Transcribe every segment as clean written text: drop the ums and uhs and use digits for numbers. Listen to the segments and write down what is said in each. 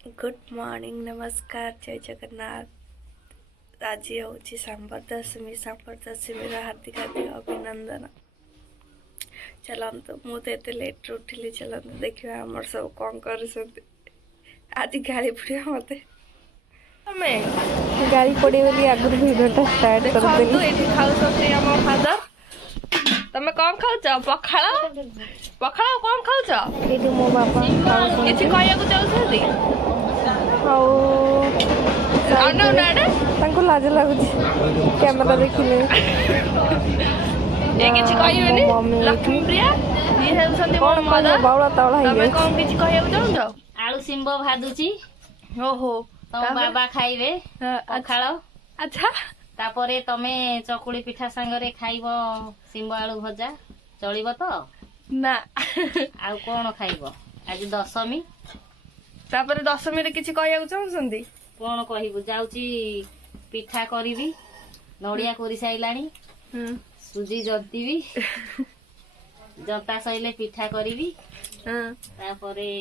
Good morning नमस्कार जय जगन्नाथ। आज हूँ सांबर दशमी हार्दिक हार्दिक अभिनंदन। चलतु मुझे एत लेट उठिली चलतु देखा आमर सब कौन कर आज गाड़ी पड़ा मत गाड़ी पड़ी बोली आगुरी भिडियोटा स्टार्ट करदेली। फादर तमे कौन खाऊच पखाड़ पखाड़ कौन खाऊच ये मो बापा किसी कहू चाहते लाज लगुच कैमरा देखिले ये किसी कहबेनी लक्ष्मी प्रिया ये हेउछन्ती मो मदर बावळा तावळा तमे कौन किसी कहू चाहछ आलू सिंबो भाजुची ओहो तम बाबा खाइबे पखाळ अच्छा तापरे तमे चकुली पिठा संगरे खाइबो सिंबो आलू भजा चलिबो तो ना आ कोन खाइबो आज दशमी तापरे दशमी रे किसी कहू चाहछन्ती कोन कहिबो जाउची पिठा करिबी नडिया कोरी साइलानी सुजी जंतीबी जंता सइले पिठा करिबी तापरे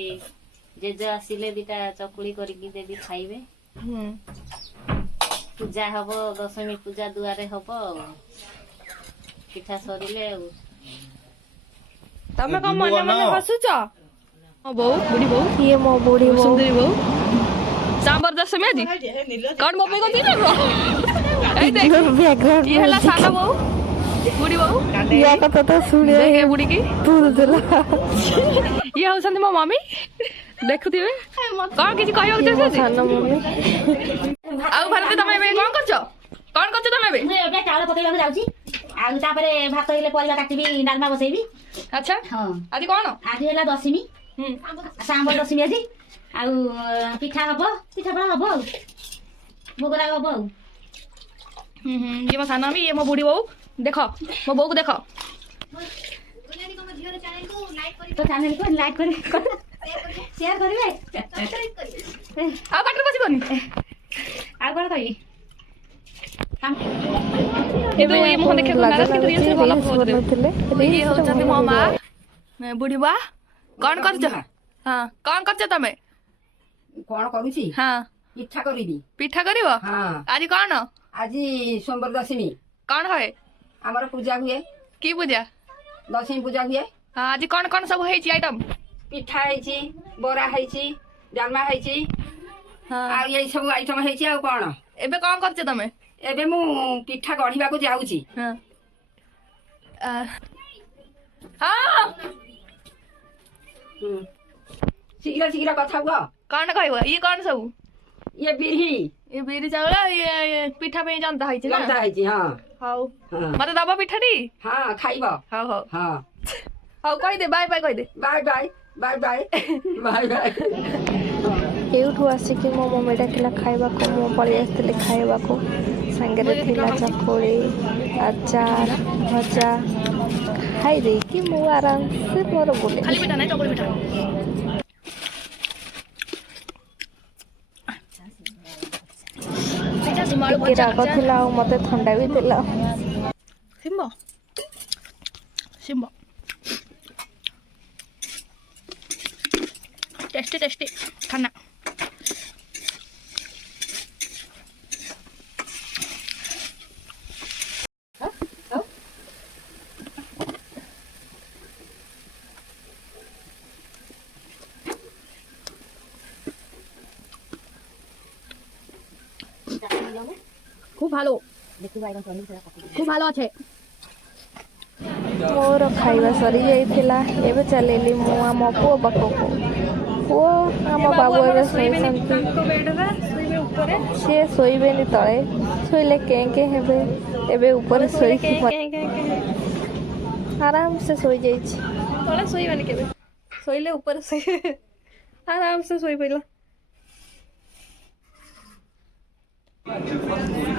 जेजे आसिले दिटा चकुली करिकी देबी खाइबे पूजा हब दशमी पूजा दुआरे हब पिठा सरिले तमे कम मने मने हसुच ओ बो बुढ़ी बो ये मो बूढ़ी बो सुंदरी बो सांबर दशमी आज कौन मम्मी को दिले रो ए देख बैकग्राउंड ये हला साना बो बुढ़ी बो या कथा तो सुने देखे बुढ़ी की तूल देला ये होसंती मो मम्मी देखुथिबे कौन किछि कहयो चाहछे सानो मम्मी आ भारत तमे बे कौन करछ तमे बे ମୁଁ ଏବେ ଚାଉଳ ପକେଇବାକୁ ଯାଉଛି ଆଉ ତାପରେ ଭାତ ହେଲେ ପରିବା କାଟିବି ଡାଲମା ବସେଇବି। अच्छा ହଁ आज कौन ଆଜି ହେଲା ଦଶମୀ ସାମ୍ବର ଦଶମୀ ଆଜି ଆଉ ପିଠା ହବ ପିଠାପଣା ହବ ଆଉ ଭୋଗରାଗ ହବ ଆଉ ये मो साना भी ये मो बुढ़ी बहू देखो मो बहू को देखो तो चैनल को लाइक करे शेयर करिवे आ बाटर बसिबनी ଆଉ କଣ କହିବି एबे ये मुह देखे नाराज कि रियल से भला फोन ଥିଲେ ये होचंती मो मां बुढ़ी बा कौन करछ हां कौन करछ तमे कौन करूची हां पिठा करिबी पिठा करिवो हाँ आज कौन आज सोमवार दशमी कौन होए आमर पूजा हुए की पूजा दशमी पूजा हुए हां आज कौन सब हेची आइटम पिठा हेची बोरा हेची डालमा हेची हां आ ये सब आइटम हेची आ कौन एबे कौन करछ तमे एबे मु पिठा गढ़िबा को जाउची हां हां शीघ्र शीघ्र कथा हुआ कौन कहबो ये कौन सब ये बिरही ये बीरी चावल ये पिठा पे जानता है ना लंता हेची हां हाउ हां मते दबा पिठाटी हां खाइबो हाउ हाउ हां हाउ कहि दे बाय बाय कहि दे bye bye bye bye bye bye एठू आसिक मो मम्मी डाकिला खाइबाको मो पळि आस्थिले खाइबाको संगरे थिला चकोड़ी अचार भजा खाई दे कि मु आराम से मोर बोले खाली पिठा नहीं चकुली पिठा ଟିକେ ରାଗ ଥିଲା ଆଉ ମତେ ଥଣ୍ଡା ବି ଥିଲା सिम्बो सिम्बो टेस्टी टेस्टी खाना खूब ভালো खूब ভালো আছে मोर खाइबा सरी जाइथिला एबे चलेली मु आम पुओ पाखको पुओ आम बाबू एबे सोइसंती से सोइबेनी तळे सोइले के हेबे एबे ऊपर सोई आराम से सोई जाइछि तळे सोइबानी केबे सोइले ऊपर सोइ आराम से सोइ पइला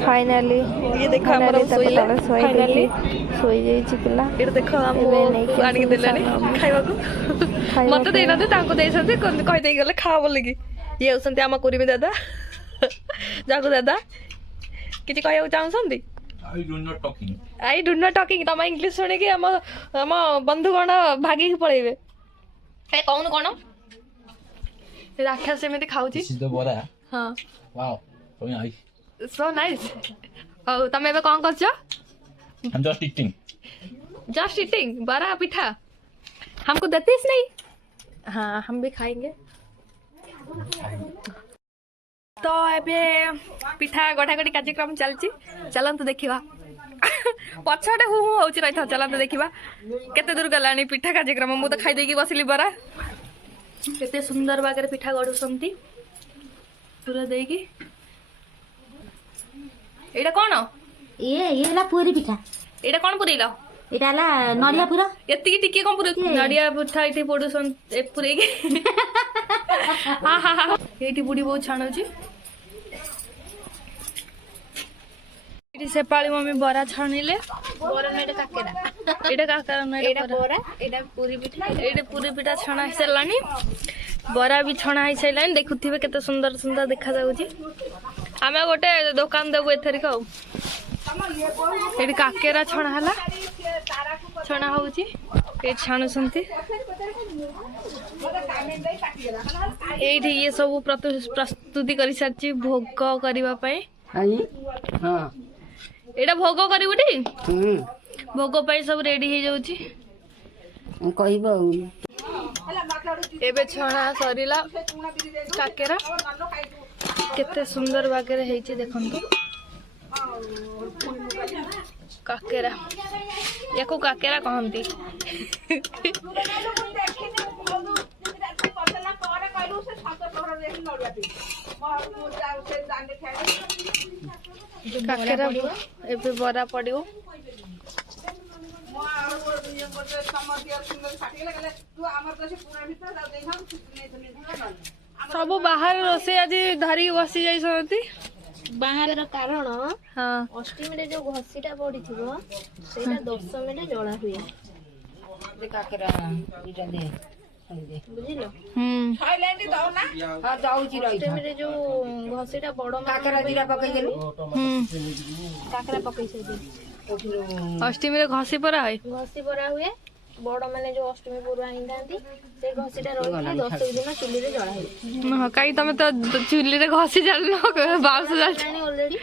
फाइनली ये देखो हमर सोइला फाइनली सोई जाइछि पिला इर देखो हम आनी देलानी खाइबा को मते देना दे तांको देसंते कहि देई गेले खा बोल लगी ये होसंते आमा कोरिबे दादा जागो दादा किछि कहयो चाहसंती I do not talking. I do not talking तमा इंग्लिश सुने कि हम बंधु गण भागी पळेबे ए कौन कोन ରାକ୍ଷସ ଏମିତି ଖାଉଛି। This is the bora. ହଁ Wow. So nice. So nice. ହଉ ତମେ ଏବେ କଣ କରୁଛ? I'm just eating. Just eating बड़ा पिठा हमको देते इस नहीं। हाँ हम भी खाएंगे। तो एबे पिठा गढ़ागढ़ी कार्यक्रम चलती चलतु देखा पछटे हु हूँ हूँ रही था चलतु देखा केते दूर गलानी पिठा कार्यक्रम मु तो खाई देकी बसली बरा केते सुंदर बागरे पिठा गढ़ुसंती पूरा देकी एटा कौन ये ହେଲା ପୁରୀ ପିଠା। एटा कौन पुरेल ଏଇଟା ହେଲା ନଡ଼ିଆ ପୁର। ଏତିକି ଟିକେ କଣ ପୁରେ ନଡ଼ିଆ ପିଠା ଏଠି ପଡୁଛନ୍ତି ପୁରେଇକି ଏଇଠି ବୁଢୀ ବହୁତ ଛାଣୁଛି। ଏଠି ସେପାଳି ମମି ବରା ଛାଣିଲେ ବରା ଏଇଟା କାକେରା ଏଇଟା କାକରା ନୁହେଁ ଏଇଟା ବରା ଏଇଟା ପୁରୀ ପିଠା ଏଇଠି ପୁରୀ ପିଠା ଛଣା ହେଇସାରିଲାଣି ବରା ବି ଛଣା ହେଇସାରିଲାଣି ଦେଖୁଥିବେ କେତେ ସୁନ୍ଦର ସୁନ୍ଦର ଦେଖାଯାଉଛି। ଆମେ ଗୋଟେ ଦୋକାନ ଦେବୁ ଏଥରିକ ଆଉ। ଏଠି କାକେରା ଛଣା ହେଲା ଛଣା ହଉଛି ଏଠି ଛାଣୁଛନ୍ତି ଏଇଠି ଇଏ ସବୁ ପ୍ରସ୍ତୁତି କରିସାରିଛି ଭୋଗ କରିବା ପାଇଁ। ଏଇଟା ଭୋଗ କରିବୁଟି ଭୋଗ ପାଇଁ ସବୁ ରେଡି ହେଇଯାଉଛି କହିବ ଆଉ। ଏବେ ଛଣା ସରିଲା କାକେରା କେତେ ସୁନ୍ଦର ବାଗରେ ହେଇଛି ଦେଖନ୍ତୁ କାକେରା ୟାକୁ କାକେରା କହନ୍ତି। କାକେରା ଏବେ ବରା ପଡିବ। ସବୁ ବାହାରେ ରୋଷେଇ ଆଜି ଧରିକି ବସି ଯାଇଛନ୍ତି। ବାହାରର କାରଣ ହଁ ଅଷ୍ଟମୀରେ ଯୋଉ ଘଷିଟା ପଡିଥିବ ସେଇଟା ଦଶମୀରେ ଜଳା ହୁଏ ବୁଝିଲ। ଅଷ୍ଟମୀରେ ଯୋଉ ଘଷିଟା ବଡ କାକରା ପକେଇ ସାରିଛି ଅଷ୍ଟମୀରେ ଘଷି ପରା ହୁଏ ଘଷି ପରା ହୁଏ ବଡ ମାନେ ଯୋଉ ଅଷ୍ଟମୀ ପୂର୍ବ ଆଣିଥାନ୍ତି ସେ ଘଷିଟା ରହିକି 10 ଦିନ ଚୁଲିରେ ଜଳା ହୁଏ। କାଇଁ ତମେ ତ ଚୁଲିରେ ଘଷି ଜାଣିନ ବାଉଁଶ ଜାଣି ଅଲରେଡି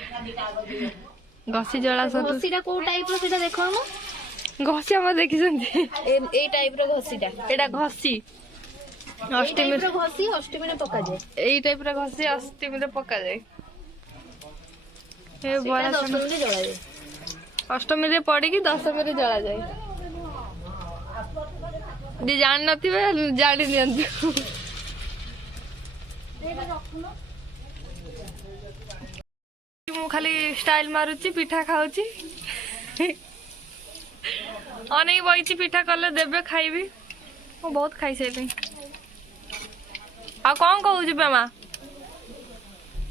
ଘଷି ଜଳା ଘଷିଟା କୋଉ ଟାଇପର ସେଟା ଦେଖାଉନ। ଘଷି ଆମର ଦେଖିଛନ୍ତି ଏଇ ଟାଇପର ଘଷିଟା ଏଇଟା ଘଷି ଅଷ୍ଟମୀରେ ଘଷି ଅଷ୍ଟମୀରେ ପକାଯାଏ। ଏଇ ଟାଇପର ଘଷି ଅଷ୍ଟମୀରେ ପକାଯାଏ। ଏ ବରା ଦଶମୀରେ ଜଳାଯାଏ ଅଷ୍ଟମୀରେ ପଡିକି ଦଶମୀରେ ଜଳାଯାଏ। ଯେ ଜାଣି ନଥିବେ ଜାଣି ନିଅନ୍ତୁ। ମୁଁ ଖାଲି ଷ୍ଟାଇଲ ମାରୁଛି ପିଠା ଖାଉଛି ଅନେଇ ବଇଛି ପିଠା କଲେ ଦେବେ ଖାଇବି ମୁଁ ବହୁତ ଖାଇସାରିଲିଣି। ଆଉ କଣ କହୁଛୁ ମାମା?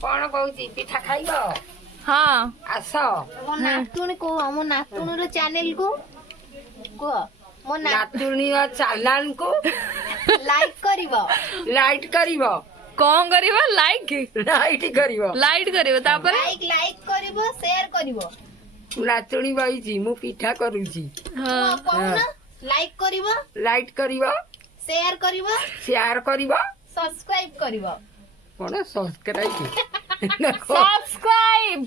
କଣ କହୁଛି ପିଠା ଖାଇବ ହଁ ଆସ। ମୋ ନାତୁଣୀ କୁହ ମୋ ନାତୁଣୀର ଚ୍ୟାନେଲ କୁ କୁହ ମୋ ନାତୁଣୀ ଚାଲାଣକୁ ଲାଇକ୍ କରିବ ଲାଇଟ୍ କରିବ କଣ କରିବ ଲାଇକ୍ ଲାଇଟ୍ କରିବ ତାପରେ ଲାଇକ୍ କରିବ ସେୟାର କରିବ। ନାତୁଣୀ ବଇଛି ମୁଁ ପିଠା କରୁଛି। ହଁ କହୁନ ଲାଇକ୍ କରିବ ଲାଇଟ୍ କରିବ ସେୟାର କରିବ ସବସ୍କ୍ରାଇବ କରିବ। କଣ ସବସ୍କ୍ରାଇବ ସବସ୍କ୍ରାଇବ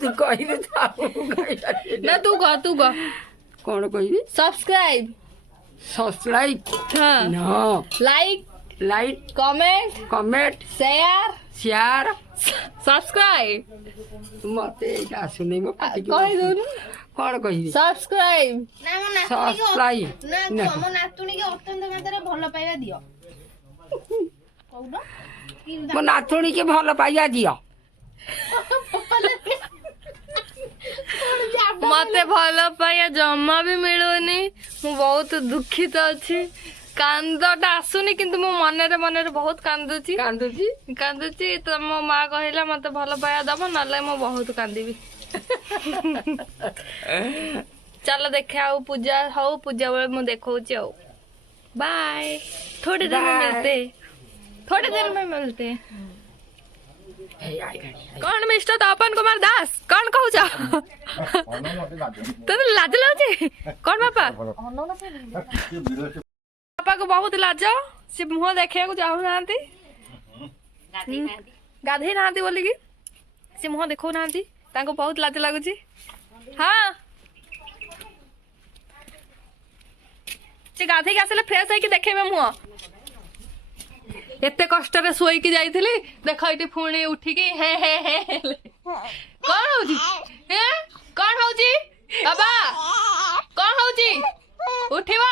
ତୁ କହିଲୁ ନା ତୁ କହ କଣ କହିବି? ସବସ୍କ୍ରାଇବ ସବସ୍କ୍ରାଇବ ହଁ ଲାଇକ୍ କମେଣ୍ଟ ସେୟାର ସବସ୍କ୍ରାଇବ ମତେ ଏଇଟା ଆସୁନି ମୋ ପାଟିକୁ। କହିଦଉନୁ କଣ କହିବି? ସବସ୍କ୍ରାଇବ ନା ମୋ ସବସ୍କ୍ରାଇବ ନାତୁଣୀକି ଅତ୍ୟନ୍ତ ମାତ୍ରାରେ ଭଲ ପାଇବା ଦିଅ। କହୁନ ମୋ ନାତୁଣୀକି ଭଲ ପାଇବା ଦିଅ। ମତେ ଭଲ ପାଇବା ଜମା ବି ମିଳୁନି ମୁଁ ବହୁତ ଦୁଃଖିତ ଅଛି। କାନ୍ଦଟା ଆସୁନି କିନ୍ତୁ ମୋ ମନରେ ବହୁତ କାନ୍ଦୁଛି ତମ ମା କହିଲା ମତେ ଭଲ ପାଇବା ଦବ ନହେଲେ ମୁଁ ବହୁତ କାନ୍ଦିବି। ଚାଲ ଦେଖେ ଆଉ ପୂଜା ହଉ ପୂଜା ବେଳେ ମୁଁ ଦେଖଉଛି ଆଉ। बाय थोड़ी देर में मिलते कौन मिस्टर तपन कुमार दास कौन कहू तो लाज लागे कौन बापा बापा को बहुत लाज सी मुह देखा चाहू ना ଗାଧେଇ ନାହାନ୍ତି ବୋଲିକି ସେ ମୁହଁ ଦେଖାଉନାହାନ୍ତି ତାଙ୍କୁ ବହୁତ ଲାଜ ଲାଗୁଛି। ହଁ ସେ ଗାଧେଇକି ଆସିଲେ ଫ୍ରେଶ ହେଇକି ଦେଖେଇବେ ମୁହଁ। ଏତେ କଷ୍ଟରେ ଶୋଇକି ଯାଇଥିଲି ଦେଖ ଏଠି ପୁଣି ଉଠିକି ହେ ହେ ହେ ହେଲେ। କଣ ହଉଛି କଣ ହଉଛି ବାବା କଣ ହଉଛି ଉଠିବ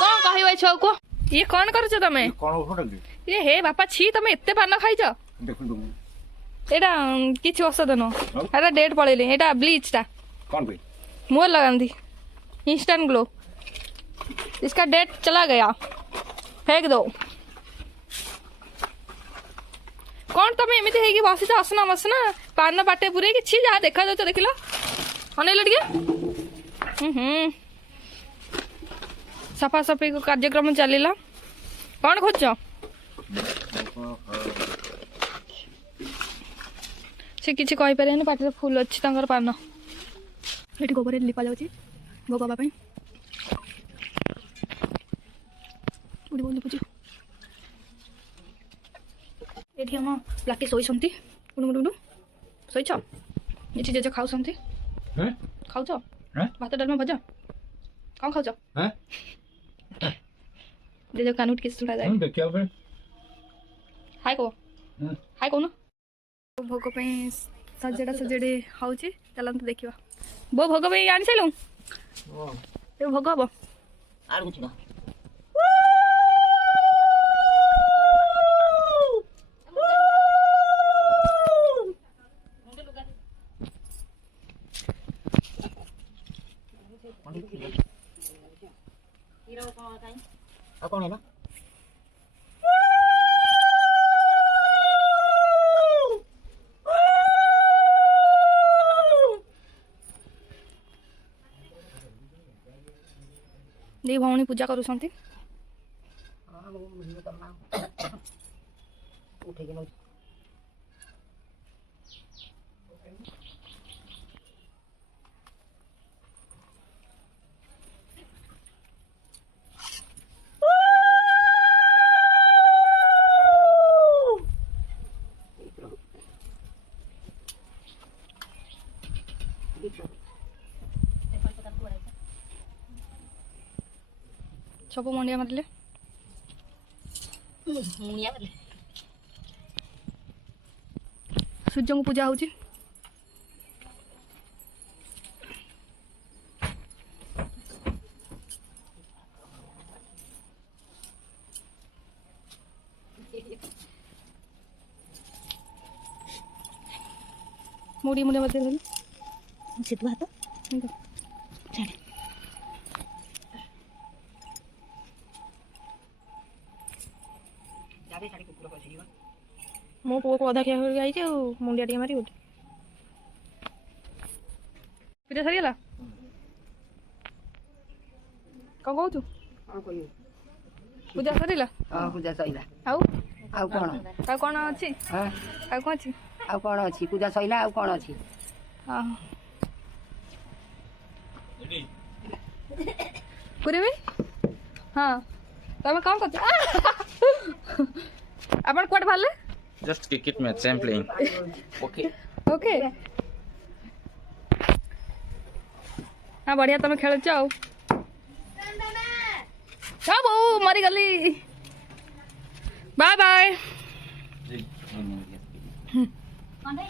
କଣ କହିବ ଏ ଛୁଆକୁ? ଇଏ କଣ କରୁଛ ତମେ? ଇଏ ହେ ବାପା छी ତମେ ଏତେ ପାନ ଖାଇଛ? ଏଇଟା କିଛି ଔଷଧ ନୁହଁ ଏଟା ଡେଟ୍ ପଳେଇଲି ଏଇଟା ब्लीच टा मुँह लगाती इंस्टेंट ग्लो इसका डेट चला गया फेंक दो। कौन तुम एमती है बस असना मसना पान बाटे पूरे कि जहाँ देखा जाऊ देख लो अनेल टे सफासफी कार्यक्रम चलला कौन खोज से किसी कहीपर पाटे फुल अच्छी पान ये गोबर लिपा जाऊँगी भोग हवा लिपुची ये आम लाके शोई गुडुगुडु शोच ये जेज खाऊ खाऊ भात डालमा भजा कौन खाऊ जेज कानुट किस सुना जाए हाय कह हाय कौन भोग सजेड़ा सजेड़े हूँ चलते देखा बो भोग आनी सारू भोग हम कौन है दी भौणी पूजा करुछंती सब मंडिया मारे सूर्य को पूजा होची मुड़ी मुड़े बदल सिद्धू हाथ मो पुओ को अधा खिया आई मुंडिया टे मारी पूजा सरीगला कौन कहू पूजा सरीला पूजा सैला आउ कौन कौन अच्छी कौन अच्छी कौन अच्छी पूजा सैला कौन अच्छी हाँ पूरी भी हाँ तुम कौन कर अपन कोड भाले Just cricket match. I'm playing. Okay. Okay हाँ बढ़िया तुम खेल जाओ बो मरी गली बाय बाय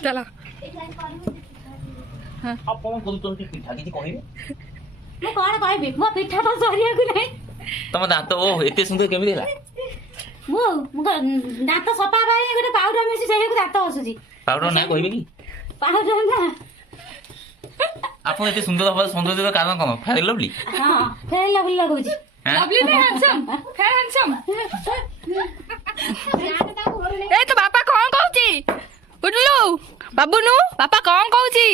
चला आप कौन करू तो पिठा किसी कहिबे मु कौन कहबी मो पिठा तो सरिया को नहीं तम दांत ओ एते सुंदर केमिति होला मु दांत सफा भाई गोटे पाउडर मिसी से दांत हसुची पाउडर ना कहिबे की पाउडर ना आप एते सुंदर हवा सौंदर्य कारण कोन फेयर लवली हां फेयर लवली लगौची लवली नहीं हैंडसम फेयर हैंडसम ए तो बापा कौन कहूची बुझलु बाबूनु बापा कौन कहूची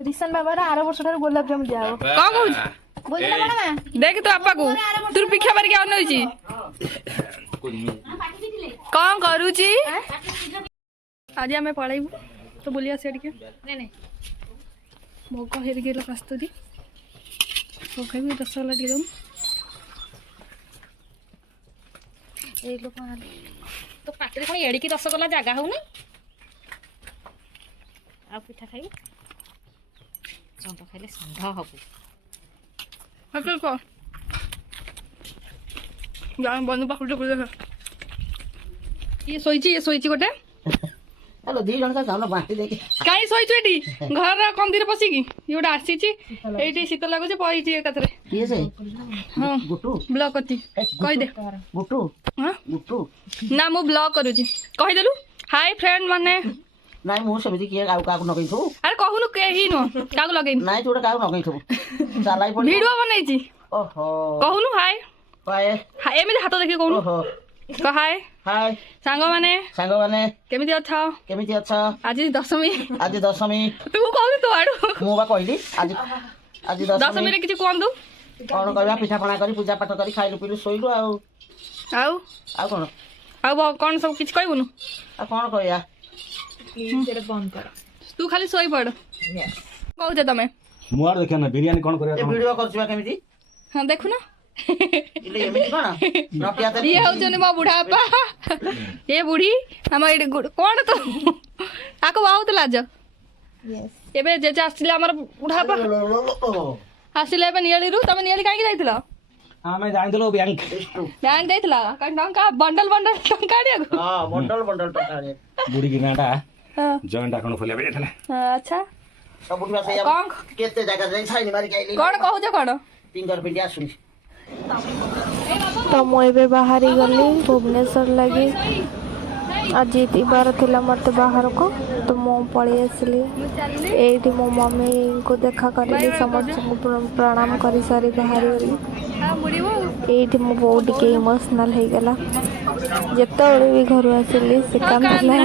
रिसन बाबा आर वर्ष ठार गोलाप जामुन दिया कौन कहूची देख तो आपा को तू पिखा मार के अनौची कौन करूची आज आम पलैबू तो बुली आस भोग हेरिक प्रस्तुति पकड़ रसगोल्ला टे दम ଏଇ ଲୋକ ତୋ ପାଟିରେ କ'ଣ ଏଡ଼ିକି ରସଗୋଲା ଜାଗା ହଉନି ଆଉ ପିଠା ଖାଇବୁ ଷଣ୍ଢ ଖାଇଲେ ଷଣ୍ଢ ହବୁ ବନ୍ଧୁ ପାଖରୁ ଇଏ ଶୋଇଛି ଗୋଟେ ହ୍ୟାଲୋ 2 ଜଣ ଯାଉନ ବାଣ୍ଟି ଦେଇକି କାହିଁ ଶୋଇଛୁ ଏଠି ଘର କନ୍ଦିରେ ପଶିକି ଇଏ ଗୋଟେ ଆସିଛି ଏଇଠି ଶୀତ ଲାଗୁଛି ପଳେଇଛି ଏକାଥରେ କିଏ ସେ ହଁ ଗୁଟୁ ବ୍ଲକ୍ ଅଛି କହିଦେ ଗୁଟୁ ହଁ ଗୁଟୁ ନା ମୁଁ ବ୍ଲକ୍ କରୁଛି କହିଦେଲୁ ହାଇ ଫ୍ରେଣ୍ଡ ମାନେ ନାଇଁ ମୁଁ ସେମିତି କିଏ ଆଉ କାହାକୁ ନଗେଇଥିବୁ ଆରେ କହୁନୁ କେହି ନୁହଁ କାହାକୁ ଲଗେଇନି ନାଇଁ ତୁ ଗୋଟେ କାହାକୁ ନଗେଇଥିବୁ ଚାଲାଇ ପଡି ଭିଡିଓ ବନେଇଛି ଓହୋ କହୁନୁ ହାଇ ହାଏ ଏମିତି ହାତ ଦେଖି କହୁନୁ ଓହୋ କହ ହାଇ ହାଏ ସାଙ୍ଗମାନେ କେମିତି ଅଛ କେମିତି ଅଛ ଆଜି ଦଶମୀ ଆଜି ଦଶମୀ ତୁ କହୁନୁ ତୋ ଆଡୁ ମୁଁ ବା କହିଲି ଆଜି ଆଜି ଦଶମୀ ଦଶମୀରେ କିଛି କୁହନ୍ତୁ କଣ କରିବା ପିଠାପଣା କରି ପୂଜା ପାଠ କରି ଖାଇଲୁ ପିଇଲୁ ଶୋଇଲୁ ଆଉ ଆଉ ଆଉ କଣ କଣ ସବୁ କିଛି କହିବୁନୁ ଆଉ କଣ କହିବା ତୁ ଖାଲି ଶୋଇପଡ କହୁଛ ତମେ ମୁଁ ଆଡେ ଦେଖିବା ନା ବିରିୟାନୀ କଣ କରିବା ତମେ? ଭିଡିଓ କରୁଛୁ ବା କେମିତି ହଁ ଦେଖୁନ ଏମିତି କଣ ନଟିଆ ତେଲ ଇଏ ହଉଛନ୍ତି ମୋ ବୁଢା ବାପା ଏ ବୁଢୀ ଆମ ଏଇଠି କଣ ତୁ ଆକୁ ବହୁତ ଲାଜ ଏବେ ଜେଜେ ଆସିଥିଲେ ଆମର ବୁଢା ବାପା ଆସିଲେ ଏବେ ନିଆଳିରୁ ତମେ ନିଆଳି କାହିଁକି ଯାଇଥିଲ ଆମେ ଜାଣିଥିଲୁ ବ୍ୟାଙ୍କ ବ୍ୟାଙ୍କ ଯାଇଥିଲ ଟଙ୍କା ବଣ୍ଡଲ ଟଙ୍କା ଆଣିବାକୁ ହଁ ବଣ୍ଡଲ ଟଙ୍କା ଆଣିବା ବୁଢୀ କିନାଟା ହଁ ଜଏଣ୍ଟ ଆକାଉଣ୍ଟ ଖୋଲିବା ପାଇଁ ଯାଇଥିଲା ଆଚ୍ଛା ସବୁଠୁ ସେଇଆ କଣ କେତେ ଜାଗା ଯାଇ ସାଇନି ମାରିକି ଆଇଲି କଣ କହୁଛ କଣ ଫିଙ୍ଗର ପ୍ରିଣ୍ଟ ଆସୁନି ତ ମୁଁ ଏବେ ବାହାରି ଗଲି ଭୁବନେଶ୍ୱର ଲାଗି ଆଜି ଯିବାର ଥିଲା ମୋତେ ବାହାରକୁ ତ ମୁଁ ପଳେଇ ଆସିଲି ଏଇଠି ମୋ ମମିଙ୍କୁ ଦେଖା କରିଲି ସମସ୍ତଙ୍କୁ ପ୍ରଣାମ କରିସାରି ବାହାରି ଗଲି ଏଇଠି ମୋ ବୋଉ ଟିକେ ଇମୋସନାଲ୍ ହେଇଗଲା ଯେତେବେଳେ ବି ଘରୁ ଆସିଲି ସେ କାନ୍ଦିଲା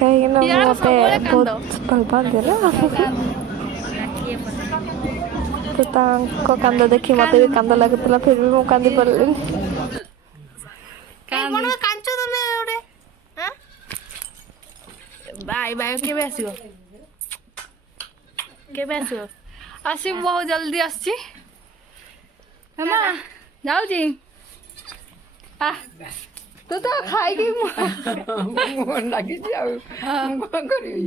କାହିଁକିନା ମୋତେ ବହୁତ ଭଲ ପାଆନ୍ତି ନା ତ ତାଙ୍କ କାନ୍ଦ ଦେଖି ମୋତେ ବି କାନ୍ଦ ଲାଗୁଥିଲା ଫିର୍ ବି ମୁଁ କାନ୍ଦି ପାରିଲିନି କେବେ ଆସିବ ଆସିବୁ ବହୁତ ଜଲ୍ଦି ଆସିଛି ମାମା ଯାଉଛି ତୁ ତ ଖାଇକି ଲାଗିଛି ଆଉ ମୁଁ କଣ କରିବି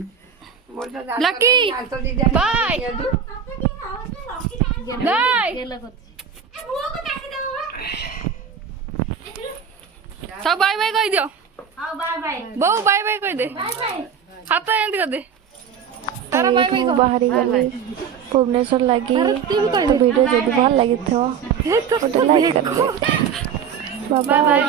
ଲକି ବାଏ ବାଏ ସବୁ ବାଇ ବାଇ କହିଦିଅ ବୋଉ ବାଇ ବାଇ କହିଦେ ହାତ ଏମିତି କରିଦେ ତାର ବାଇ ବାଇ ମୁଁ ବାହାରି ଗଲି ଭୁବନେଶ୍ୱର ଲାଗି ତ ଭିଡ଼ିଓ ଯଦି ଭଲ ଲାଗିଥିବ ଗୋଟେ ଲାଇକ୍ କରିଦିଅ ବାବା ବାଏ।